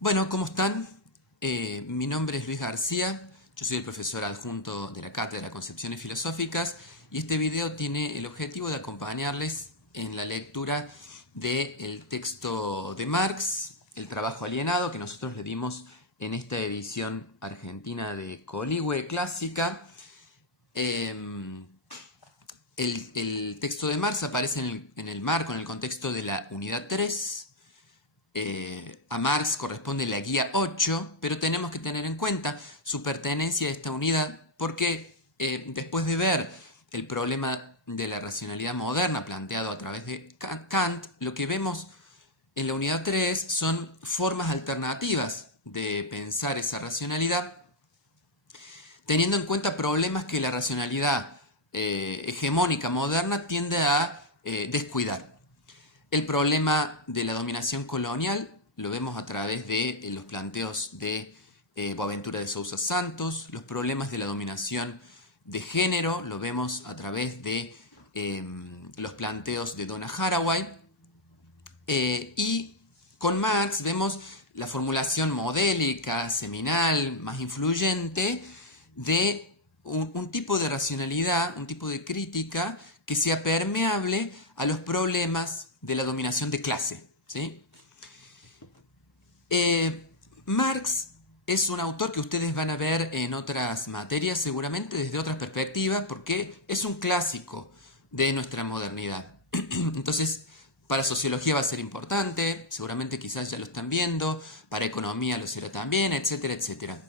Bueno, ¿cómo están? Mi nombre es Luis García, yo soy el profesor adjunto de la Cátedra Concepciones Filosóficas y este video tiene el objetivo de acompañarles en la lectura del texto de Marx, El trabajo alienado, que nosotros le dimos en esta edición argentina de Coligüe Clásica. El texto de Marx aparece en el marco, en el contexto de la unidad 3. A Marx corresponde la guía 8, pero tenemos que tener en cuenta su pertenencia a esta unidad porque después de ver el problema de la racionalidad moderna planteado a través de Kant, lo que vemos en la unidad 3 son formas alternativas de pensar esa racionalidad, teniendo en cuenta problemas que la racionalidad hegemónica moderna tiende a descuidar. El problema de la dominación colonial lo vemos a través de los planteos de Boaventura de Sousa Santos, los problemas de la dominación de género lo vemos a través de los planteos de Donna Haraway, y con Marx vemos la formulación modélica, seminal, más influyente de un tipo de racionalidad, un tipo de crítica que sea permeable a los problemas de la dominación de clase, ¿sí? Marx es un autor que ustedes van a ver en otras materias seguramente desde otras perspectivas porque es un clásico de nuestra modernidad. Entonces, para sociología va a ser importante, seguramente quizás ya lo están viendo, para economía lo será también, etcétera, etcétera.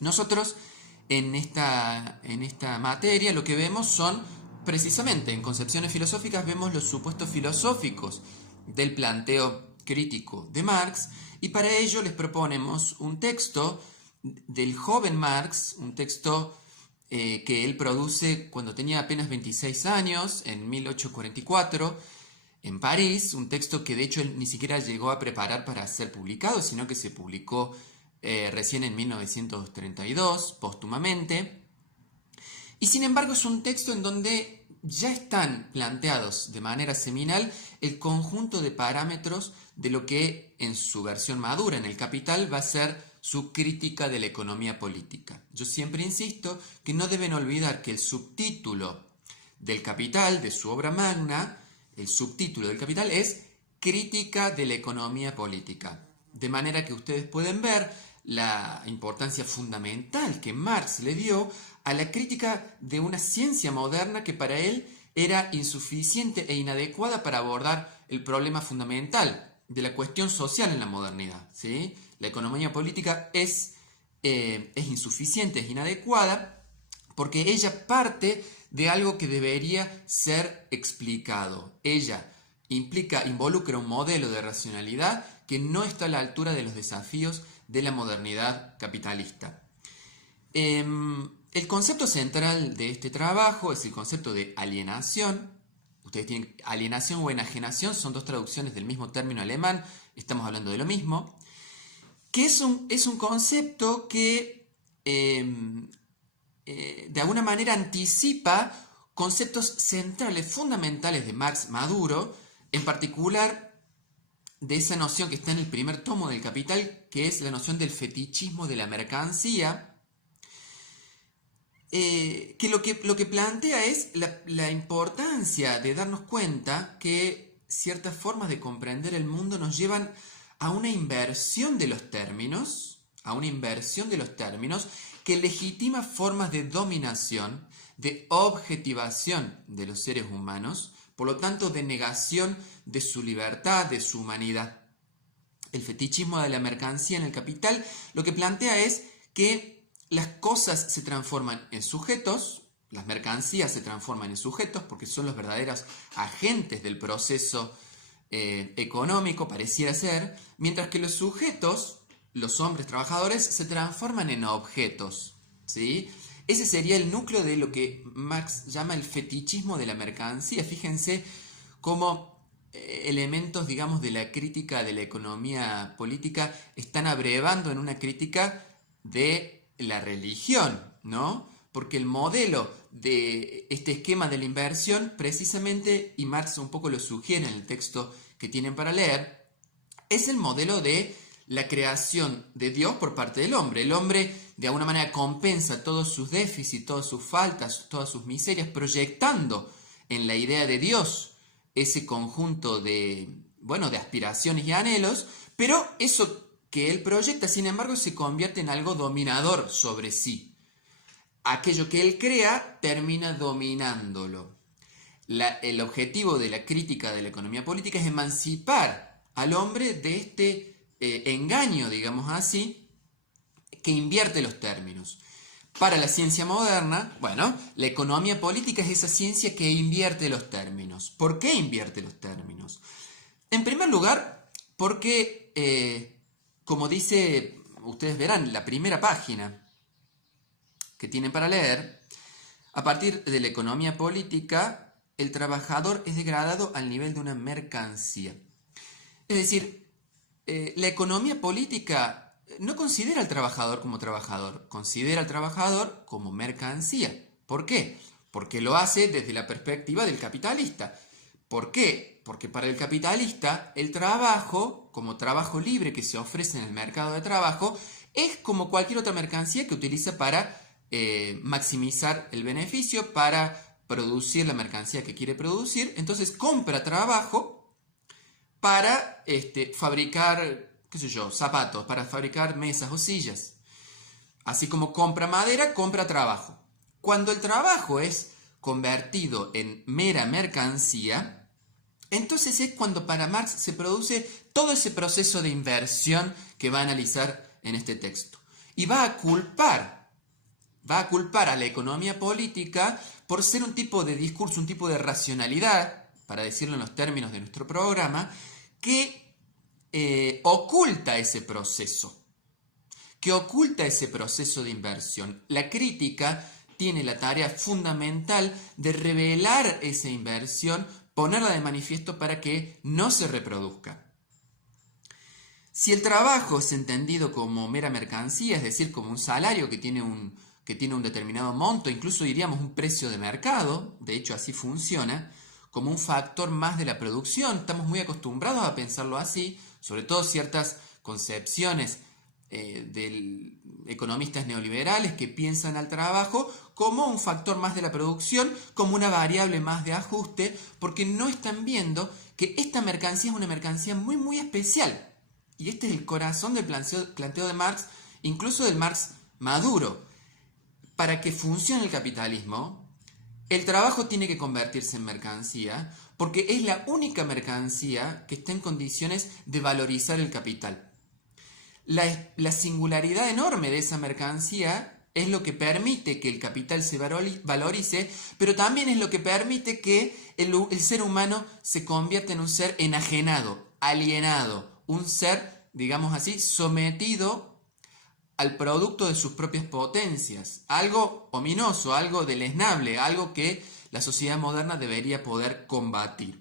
Nosotros en esta materia lo que vemos son, precisamente en concepciones filosóficas, vemos los supuestos filosóficos del planteo crítico de Marx, y para ello les proponemos un texto del joven Marx, un texto que él produce cuando tenía apenas 26 años, en 1844, en París, un texto que de hecho él ni siquiera llegó a preparar para ser publicado, sino que se publicó recién en 1932, póstumamente. Y sin embargo es un texto en donde ya están planteados de manera seminal el conjunto de parámetros de lo que en su versión madura en el Capital va a ser su crítica de la economía política. Yo siempre insisto que no deben olvidar que el subtítulo del Capital, de su obra magna, el subtítulo del Capital es Crítica de la economía política. De manera que ustedes pueden ver la importancia fundamental que Marx le dio a la crítica de una ciencia moderna que para él era insuficiente e inadecuada para abordar el problema fundamental de la cuestión social en la modernidad, ¿sí? La economía política es insuficiente, es inadecuada, porque ella parte de algo que debería ser explicado. Ella involucra un modelo de racionalidad que no está a la altura de los desafíos de la modernidad capitalista. El concepto central de este trabajo es el concepto de alienación. Ustedes tienen alienación o enajenación, son dos traducciones del mismo término alemán, estamos hablando de lo mismo, que es un concepto que de alguna manera anticipa conceptos centrales, fundamentales de Marx Maduro, en particular de esa noción que está en el primer tomo del Capital, que es la noción del fetichismo de la mercancía, que lo que plantea es la importancia de darnos cuenta que ciertas formas de comprender el mundo nos llevan a una inversión de los términos, que legitima formas de dominación, de objetivación de los seres humanos, por lo tanto de negación de su libertad, de su humanidad. El fetichismo de la mercancía en el Capital lo que plantea es que las cosas se transforman en sujetos, las mercancías se transforman en sujetos porque son los verdaderos agentes del proceso económico, pareciera ser, mientras que los sujetos, los hombres trabajadores, se transforman en objetos, ¿sí? Ese sería el núcleo de lo que Marx llama el fetichismo de la mercancía. Fíjense cómo elementos, digamos, de la crítica de la economía política están abrevando en una crítica de la religión, ¿no? Porque el modelo de este esquema de la inversión, precisamente, y Marx un poco lo sugiere en el texto que tienen para leer, es el modelo de la creación de Dios por parte del hombre. El hombre de alguna manera compensa todos sus déficits, todas sus faltas, todas sus miserias, proyectando en la idea de Dios ese conjunto de aspiraciones y anhelos, pero eso que él proyecta, sin embargo, se convierte en algo dominador sobre sí. Aquello que él crea termina dominándolo. El objetivo de la crítica de la economía política es emancipar al hombre de este engaño, digamos así, que invierte los términos. Para la ciencia moderna, bueno, la economía política es esa ciencia que invierte los términos. ¿Por qué invierte los términos? En primer lugar, porque, como dice, ustedes verán, la primera página que tienen para leer, a partir de la economía política, el trabajador es degradado al nivel de una mercancía. Es decir, la economía política no considera al trabajador como trabajador, considera al trabajador como mercancía. ¿Por qué? Porque lo hace desde la perspectiva del capitalista. ¿Por qué? Porque para el capitalista el trabajo, como trabajo libre que se ofrece en el mercado de trabajo, es como cualquier otra mercancía que utiliza para maximizar el beneficio, para producir la mercancía que quiere producir. Entonces compra trabajo para fabricar, qué sé yo, zapatos, para fabricar mesas o sillas. Así como compra madera, compra trabajo. Cuando el trabajo es convertido en mera mercancía, entonces es cuando para Marx se produce todo ese proceso de inversión que va a analizar en este texto. Y va a culpar a la economía política por ser un tipo de discurso, un tipo de racionalidad, para decirlo en los términos de nuestro programa, que oculta ese proceso, de inversión. La crítica tiene la tarea fundamental de revelar esa inversión, ponerla de manifiesto para que no se reproduzca. Si el trabajo es entendido como mera mercancía, es decir, como un salario que tiene un determinado monto, incluso diríamos un precio de mercado, de hecho así funciona, como un factor más de la producción, estamos muy acostumbrados a pensarlo así, sobre todo ciertas concepciones de economistas neoliberales que piensan al trabajo como un factor más de la producción, como una variable más de ajuste, porque no están viendo que esta mercancía es una mercancía muy muy especial. Y este es el corazón del planteo de Marx, incluso del Marx maduro. Para que funcione el capitalismo, el trabajo tiene que convertirse en mercancía, porque es la única mercancía que está en condiciones de valorizar el capital. La singularidad enorme de esa mercancía es lo que permite que el capital se valorice, pero también es lo que permite que el ser humano se convierta en un ser enajenado, alienado, un ser, digamos así, sometido al producto de sus propias potencias, algo ominoso, algo deleznable, algo que la sociedad moderna debería poder combatir.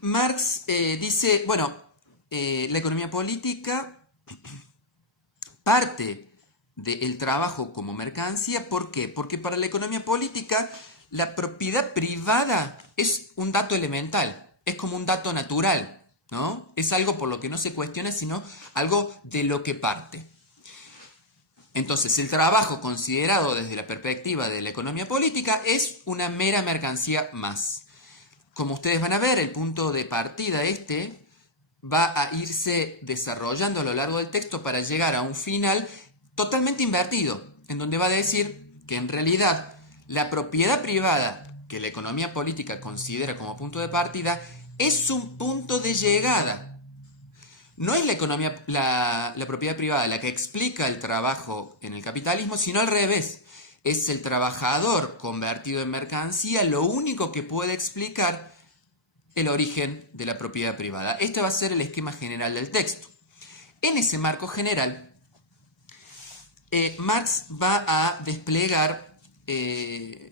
Marx dice, la economía política parte del trabajo como mercancía. ¿Por qué? Porque para la economía política la propiedad privada es un dato elemental, es como un dato natural, ¿no? Es algo por lo que no se cuestiona, sino algo de lo que parte. Entonces, el trabajo considerado desde la perspectiva de la economía política es una mera mercancía más. Como ustedes van a ver, el punto de partida va a irse desarrollando a lo largo del texto para llegar a un final totalmente invertido, en donde va a decir que en realidad la propiedad privada que la economía política considera como punto de partida es un punto de llegada. No es la propiedad privada la que explica el trabajo en el capitalismo, sino al revés. Es el trabajador convertido en mercancía lo único que puede explicar el origen de la propiedad privada. Este va a ser el esquema general del texto. En ese marco general, Marx va a desplegar 3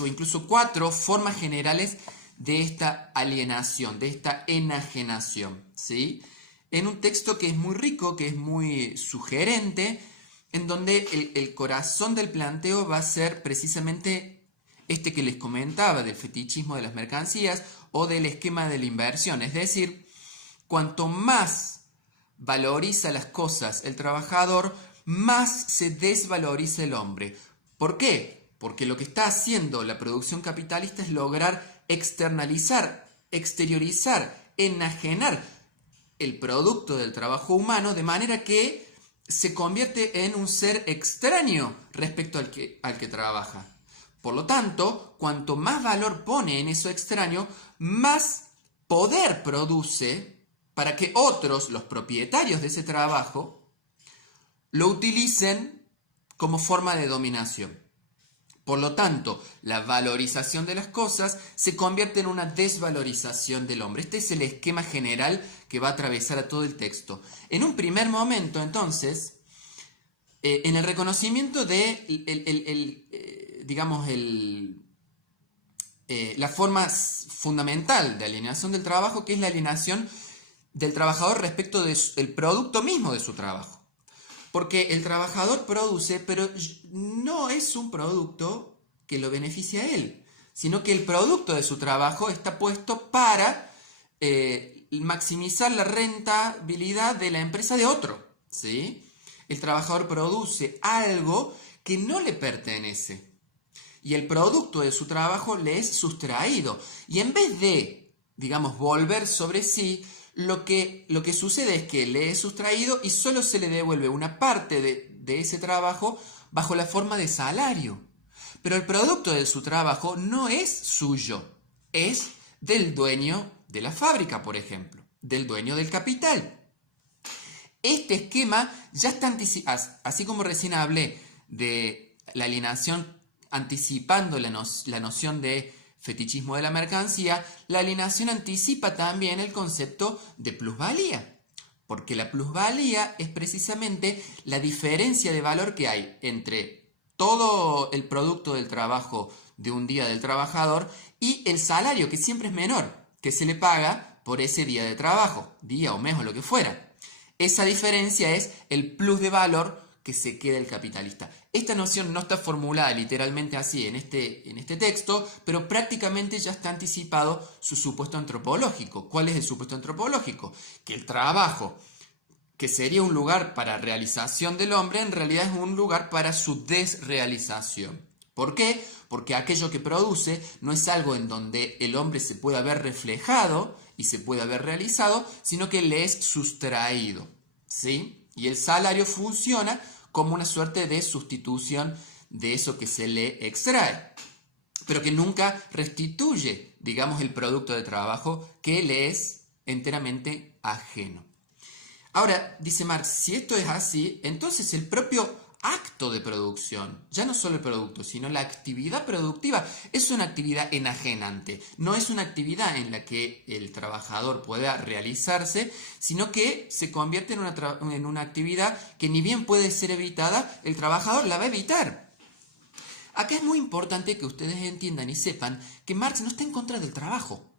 o incluso 4 formas generales de esta alienación, de esta enajenación, ¿sí? En un texto que es muy rico, que es muy sugerente, en donde el corazón del planteo va a ser precisamente este que les comentaba del fetichismo de las mercancías o del esquema de la inversión. Es decir, cuanto más valoriza las cosas el trabajador, más se desvaloriza el hombre. ¿Por qué? Porque lo que está haciendo la producción capitalista es lograr externalizar, exteriorizar, enajenar el producto del trabajo humano de manera que se convierte en un ser extraño respecto al que trabaja. Por lo tanto, cuanto más valor pone en eso extraño, más poder produce para que otros, los propietarios de ese trabajo, lo utilicen como forma de dominación. Por lo tanto, la valorización de las cosas se convierte en una desvalorización del hombre. Este es el esquema general que va a atravesar a todo el texto. En un primer momento, entonces, en el reconocimiento de la forma fundamental de alienación del trabajo, que es la alienación del trabajador respecto del producto mismo de su trabajo. Porque el trabajador produce, pero no es un producto que lo beneficie a él, sino que el producto de su trabajo está puesto para maximizar la rentabilidad de la empresa de otro, ¿sí? El trabajador produce algo que no le pertenece y el producto de su trabajo le es sustraído. Y en vez de, volver sobre sí, lo que sucede es que le es sustraído y solo se le devuelve una parte de ese trabajo bajo la forma de salario. Pero el producto de su trabajo no es suyo, es del dueño de la fábrica, por ejemplo, del dueño del capital. Este esquema ya está anticipado, así como recién hablé de la alienación anticipando la noción de fetichismo de la mercancía, la alienación anticipa también el concepto de plusvalía, porque la plusvalía es precisamente la diferencia de valor que hay entre todo el producto del trabajo de un día del trabajador y el salario, que siempre es menor, que se le paga por ese día de trabajo, día o mes o lo que fuera. Esa diferencia es el plus de valor que se queda el capitalista. Esta noción no está formulada literalmente así en este texto, pero prácticamente ya está anticipado su supuesto antropológico. ¿Cuál es el supuesto antropológico? Que el trabajo, que sería un lugar para realización del hombre, en realidad es un lugar para su desrealización. ¿Por qué? Porque aquello que produce no es algo en donde el hombre se pueda ver reflejado y se pueda ver realizado, sino que le es sustraído, ¿sí? Y el salario funciona como una suerte de sustitución de eso que se le extrae, pero que nunca restituye, el producto de trabajo que le es enteramente ajeno. Ahora, dice Marx, si esto es así, entonces el propio acto de producción, ya no solo el producto, sino la actividad productiva, es una actividad enajenante. No es una actividad en la que el trabajador pueda realizarse, sino que se convierte en una actividad que ni bien puede ser evitada, el trabajador la va a evitar. Acá es muy importante que ustedes entiendan y sepan que Marx no está en contra del trabajo.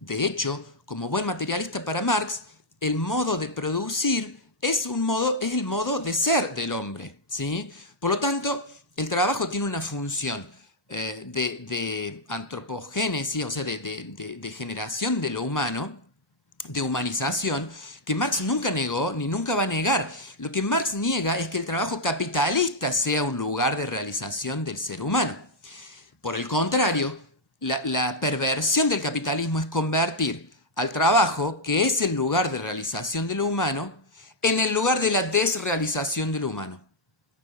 De hecho, como buen materialista para Marx, el modo de producir es el modo de ser del hombre, ¿sí? Por lo tanto, el trabajo tiene una función de antropogénesis, o sea, de generación de lo humano, de humanización, que Marx nunca negó ni nunca va a negar. Lo que Marx niega es que el trabajo capitalista sea un lugar de realización del ser humano. Por el contrario, la perversión del capitalismo es convertir al trabajo, que es el lugar de realización de lo humano, en el lugar de la desrealización de lo humano.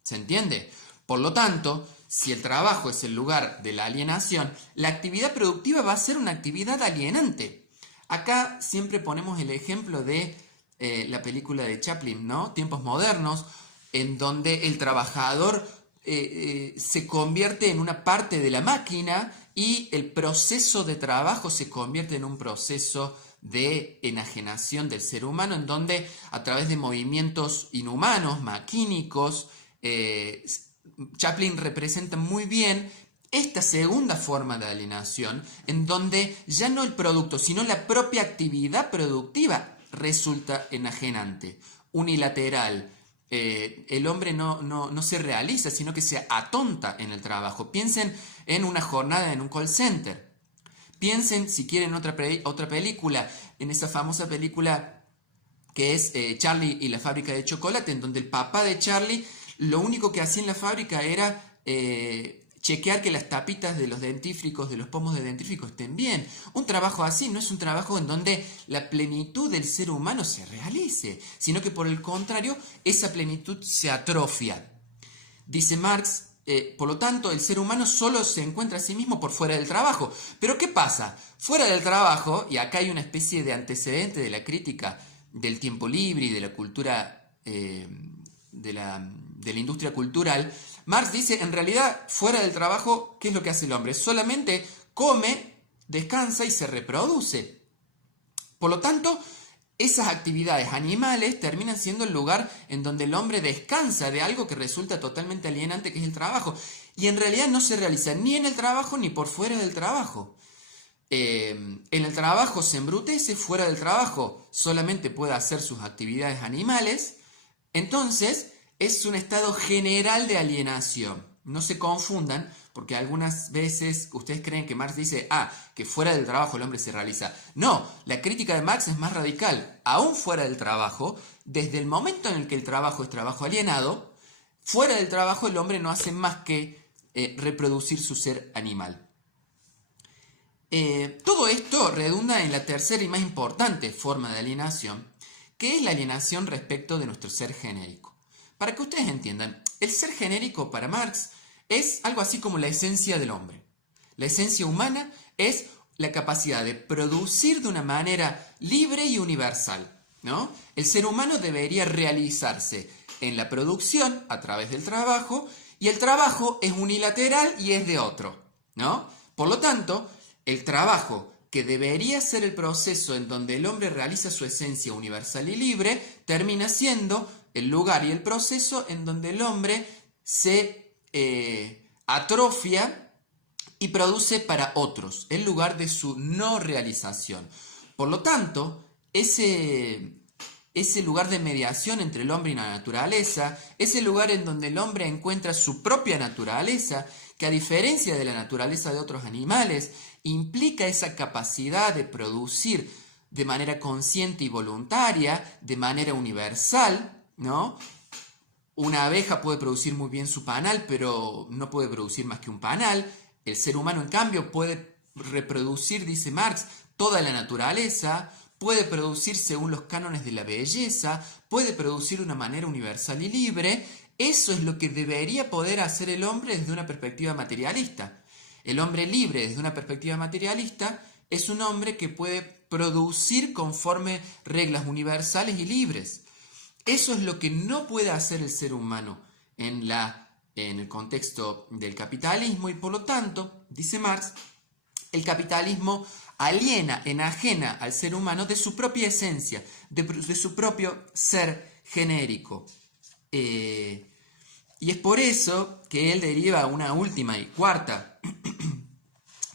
¿Se entiende? Por lo tanto, si el trabajo es el lugar de la alienación, la actividad productiva va a ser una actividad alienante. Acá siempre ponemos el ejemplo de la película de Chaplin, ¿no? Tiempos modernos, en donde el trabajador se convierte en una parte de la máquina y el proceso de trabajo se convierte en un proceso de enajenación del ser humano, en donde a través de movimientos inhumanos, maquínicos, Chaplin representa muy bien esta segunda forma de alienación, en donde ya no el producto, sino la propia actividad productiva resulta enajenante, unilateral, el hombre no se realiza, sino que se atonta en el trabajo. Piensen en una jornada en un call center. Piensen, si quieren, otra película, en esa famosa película que es Charlie y la fábrica de chocolate, en donde el papá de Charlie lo único que hacía en la fábrica era chequear que las tapitas de los dentífricos, de los pomos de dentífrico estén bien. Un trabajo así no es un trabajo en donde la plenitud del ser humano se realice, sino que por el contrario, esa plenitud se atrofia. Dice Marx, por lo tanto, el ser humano solo se encuentra a sí mismo por fuera del trabajo. Pero ¿qué pasa? Fuera del trabajo, y acá hay una especie de antecedente de la crítica del tiempo libre y de la cultura, de la industria cultural, Marx dice, en realidad, fuera del trabajo, ¿qué es lo que hace el hombre? Solamente come, descansa y se reproduce. Por lo tanto, esas actividades animales terminan siendo el lugar en donde el hombre descansa de algo que resulta totalmente alienante, que es el trabajo. Y en realidad no se realiza ni en el trabajo ni por fuera del trabajo. En el trabajo se embrutece, fuera del trabajo solamente puede hacer sus actividades animales. Entonces, es un estado general de alienación. No se confundan, porque algunas veces ustedes creen que Marx dice, que fuera del trabajo el hombre se realiza. No, la crítica de Marx es más radical. Aún fuera del trabajo, desde el momento en el que el trabajo es trabajo alienado, fuera del trabajo el hombre no hace más que reproducir su ser animal. Todo esto redunda en la tercera y más importante forma de alienación, que es la alienación respecto de nuestro ser genérico. Para que ustedes entiendan, el ser genérico para Marx es algo así como la esencia del hombre. La esencia humana es la capacidad de producir de una manera libre y universal, ¿no? El ser humano debería realizarse en la producción a través del trabajo, y el trabajo es unilateral y es de otro, ¿no? Por lo tanto, el trabajo, que debería ser el proceso en donde el hombre realiza su esencia universal y libre, termina siendo el lugar y el proceso en donde el hombre se atrofia y produce para otros, el lugar de su no realización. Por lo tanto, ese lugar de mediación entre el hombre y la naturaleza, ese lugar en donde el hombre encuentra su propia naturaleza, que a diferencia de la naturaleza de otros animales, implica esa capacidad de producir de manera consciente y voluntaria, de manera universal, ¿no? Una abeja puede producir muy bien su panal, pero no puede producir más que un panal. El ser humano, en cambio, puede reproducir, dice Marx, toda la naturaleza, puede producir según los cánones de la belleza, puede producir de una manera universal y libre. Eso es lo que debería poder hacer el hombre desde una perspectiva materialista. El hombre libre desde una perspectiva materialista es un hombre que puede producir conforme reglas universales y libres. Eso es lo que no puede hacer el ser humano en el contexto del capitalismo, y por lo tanto, dice Marx, el capitalismo enajena al ser humano de su propia esencia, de su propio ser genérico. Y es por eso que él deriva una última y cuarta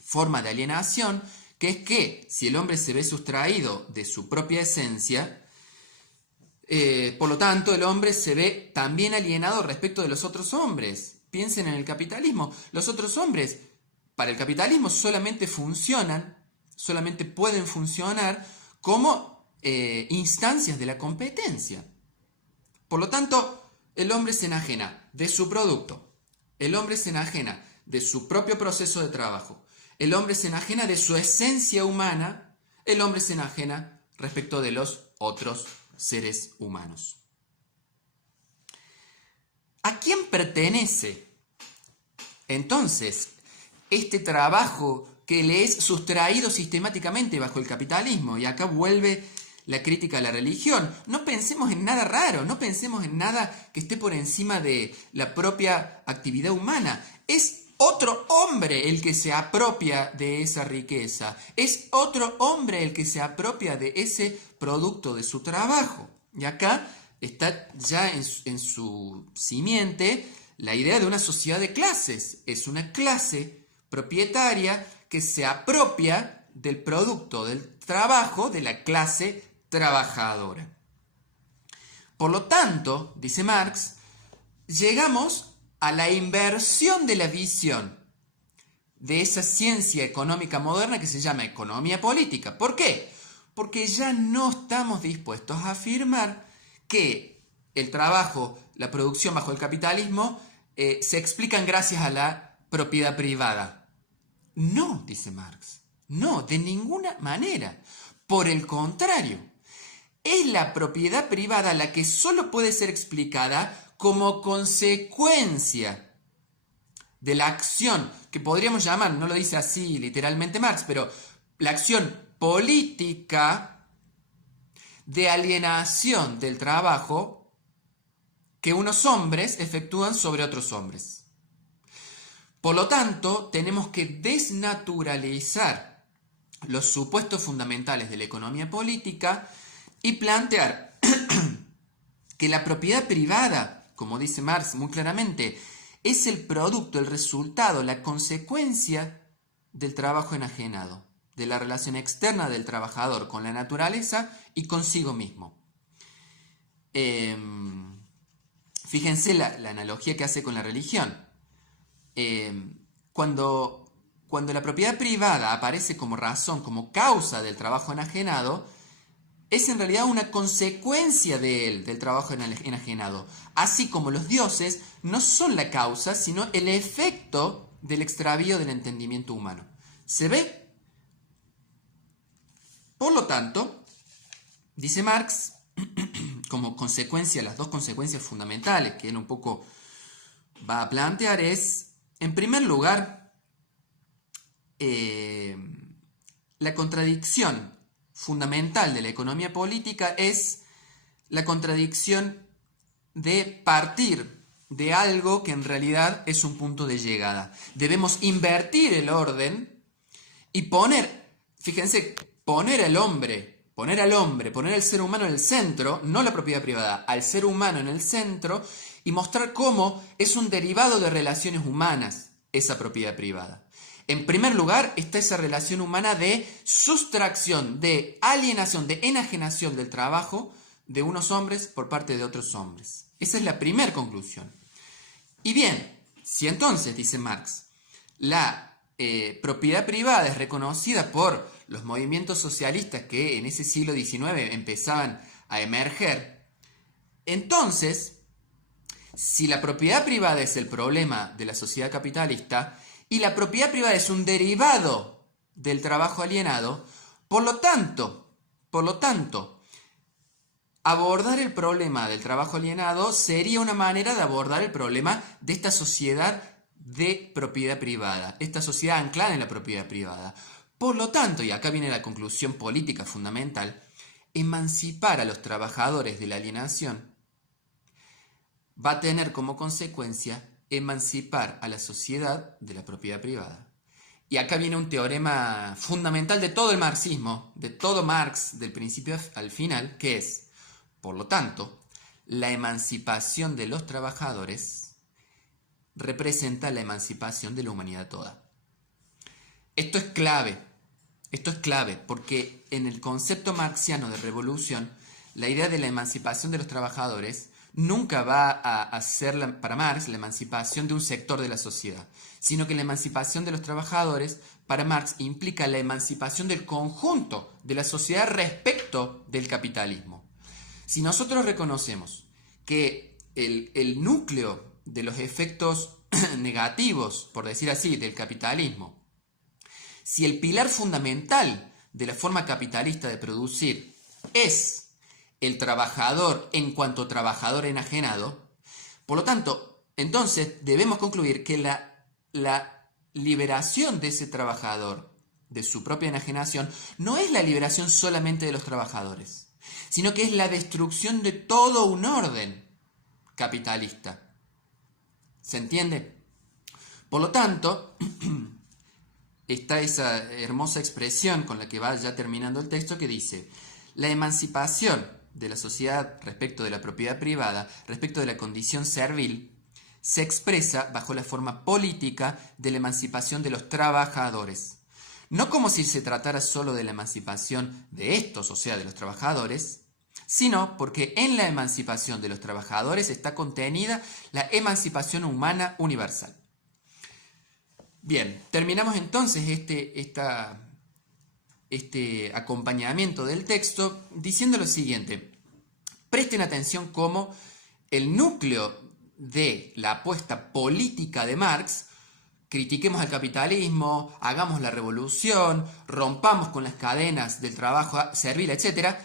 forma de alienación, que es que si el hombre se ve sustraído de su propia esencia, por lo tanto el hombre se ve también alienado respecto de los otros hombres. Piensen en el capitalismo. Los otros hombres, para el capitalismo, solamente pueden funcionar como instancias de la competencia. Por lo tanto, el hombre se enajena de su producto, el hombre se enajena de su propio proceso de trabajo, el hombre se enajena de su esencia humana, el hombre se enajena respecto de los otros seres humanos. ¿A quién pertenece entonces este trabajo que le es sustraído sistemáticamente bajo el capitalismo? Y acá vuelve la crítica a la religión. No pensemos en nada raro, no pensemos en nada que esté por encima de la propia actividad humana. Es otro hombre el que se apropia de esa riqueza. Es otro hombre el que se apropia de ese producto de su trabajo. Y acá está ya en su simiente la idea de una sociedad de clases. Es una clase propietaria que se apropia del producto del trabajo de la clase trabajadora. Por lo tanto, dice Marx, llegamos a la inversión de la visión de esa ciencia económica moderna que se llama economía política. ¿Por qué? Porque ya no estamos dispuestos a afirmar que el trabajo, la producción bajo el capitalismo, se explican gracias a la propiedad privada. No, dice Marx, no, de ninguna manera. Por el contrario, es la propiedad privada la que solo puede ser explicada como consecuencia de la acción, que podríamos llamar, no lo dice así literalmente Marx, pero la acción política de alienación del trabajo que unos hombres efectúan sobre otros hombres. Por lo tanto, tenemos que desnaturalizar los supuestos fundamentales de la economía política y plantear que la propiedad privada, como dice Marx muy claramente, es el producto, el resultado, la consecuencia del trabajo enajenado, de la relación externa del trabajador con la naturaleza y consigo mismo. Fíjense la analogía que hace con la religión. Cuando la propiedad privada aparece como razón, como causa del trabajo enajenado, es en realidad una consecuencia de él, del trabajo enajenado. Así como los dioses no son la causa, sino el efecto del extravío del entendimiento humano. ¿Se ve? Por lo tanto, dice Marx, como consecuencia, las dos consecuencias fundamentales que él un poco va a plantear es, en primer lugar, la contradicción fundamental de la economía política es la contradicción de partir de algo que en realidad es un punto de llegada. Debemos invertir el orden y poner, fíjense, poner al hombre, poner al ser humano en el centro, no la propiedad privada, al ser humano en el centro y mostrar cómo es un derivado de relaciones humanas esa propiedad privada. En primer lugar está esa relación humana de sustracción, de alienación, de enajenación del trabajo de unos hombres por parte de otros hombres. Esa es la primera conclusión. Y bien, si entonces, dice Marx, la propiedad privada es reconocida por los movimientos socialistas que en ese siglo XIX empezaban a emerger, entonces, si la propiedad privada es el problema de la sociedad capitalista y la propiedad privada es un derivado del trabajo alienado, por lo tanto, abordar el problema del trabajo alienado sería una manera de abordar el problema de esta sociedad de propiedad privada, esta sociedad anclada en la propiedad privada. Por lo tanto, y acá viene la conclusión política fundamental, emancipar a los trabajadores de la alienación va a tener como consecuencia emancipar a la sociedad de la propiedad privada. Y acá viene un teorema fundamental de todo el marxismo, de todo Marx, del principio al final, que es, por lo tanto, la emancipación de los trabajadores representa la emancipación de la humanidad toda. Esto es clave, porque en el concepto marxiano de revolución, la idea de la emancipación de los trabajadores nunca va a ser para Marx la emancipación de un sector de la sociedad, sino que la emancipación de los trabajadores para Marx implica la emancipación del conjunto de la sociedad respecto del capitalismo. Si nosotros reconocemos que el núcleo de los efectos negativos, por decir así, del capitalismo, si el pilar fundamental de la forma capitalista de producir es el trabajador en cuanto trabajador enajenado, por lo tanto, entonces debemos concluir que la liberación de ese trabajador de su propia enajenación no es la liberación solamente de los trabajadores, sino que es la destrucción de todo un orden capitalista. ¿Se entiende? Por lo tanto, está esa hermosa expresión con la que va ya terminando el texto que dice: la emancipación de la sociedad respecto de la propiedad privada, respecto de la condición servil, se expresa bajo la forma política de la emancipación de los trabajadores. No como si se tratara solo de la emancipación de estos, o sea, de los trabajadores, sino porque en la emancipación de los trabajadores está contenida la emancipación humana universal. Bien, terminamos entonces este acompañamiento del texto diciendo lo siguiente. Presten atención cómo el núcleo de la apuesta política de Marx, critiquemos al capitalismo, hagamos la revolución, rompamos con las cadenas del trabajo servil, etc.,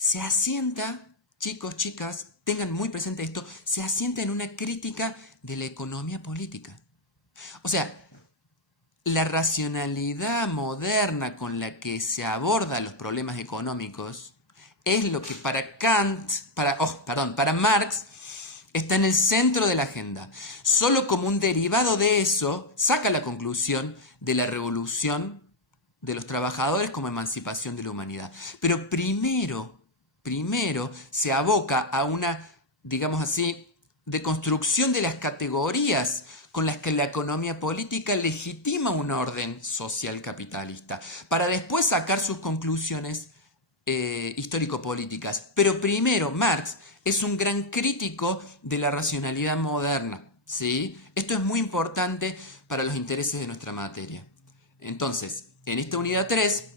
se asienta, chicos, chicas, tengan muy presente esto, se asienta en una crítica de la economía política. O sea, la racionalidad moderna con la que se abordan los problemas económicos es lo que para Marx está en el centro de la agenda. Solo como un derivado de eso saca la conclusión de la revolución de los trabajadores como emancipación de la humanidad. Pero primero se aboca a una, digamos así, deconstrucción de las categorías con las que la economía política legitima un orden social capitalista, para después sacar sus conclusiones histórico-políticas. Pero primero, Marx es un gran crítico de la racionalidad moderna, ¿sí? Esto es muy importante para los intereses de nuestra materia. Entonces, en esta unidad 3,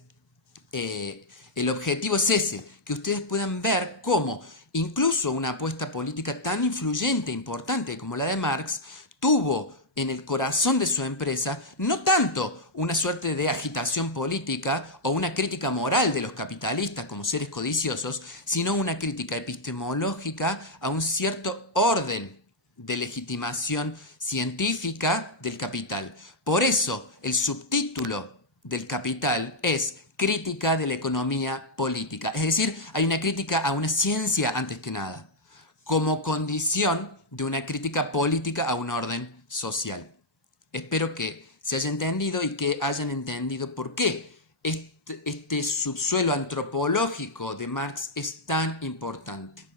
el objetivo es ese, que ustedes puedan ver cómo incluso una apuesta política tan influyente e importante como la de Marx tuvo en el corazón de su empresa no tanto una suerte de agitación política o una crítica moral de los capitalistas como seres codiciosos, sino una crítica epistemológica a un cierto orden de legitimación científica del capital. Por eso el subtítulo del Capital es Crítica de la economía política. Es decir, hay una crítica a una ciencia antes que nada, como condición de una crítica política a un orden social. Espero que se haya entendido y que hayan entendido por qué este subsuelo antropológico de Marx es tan importante.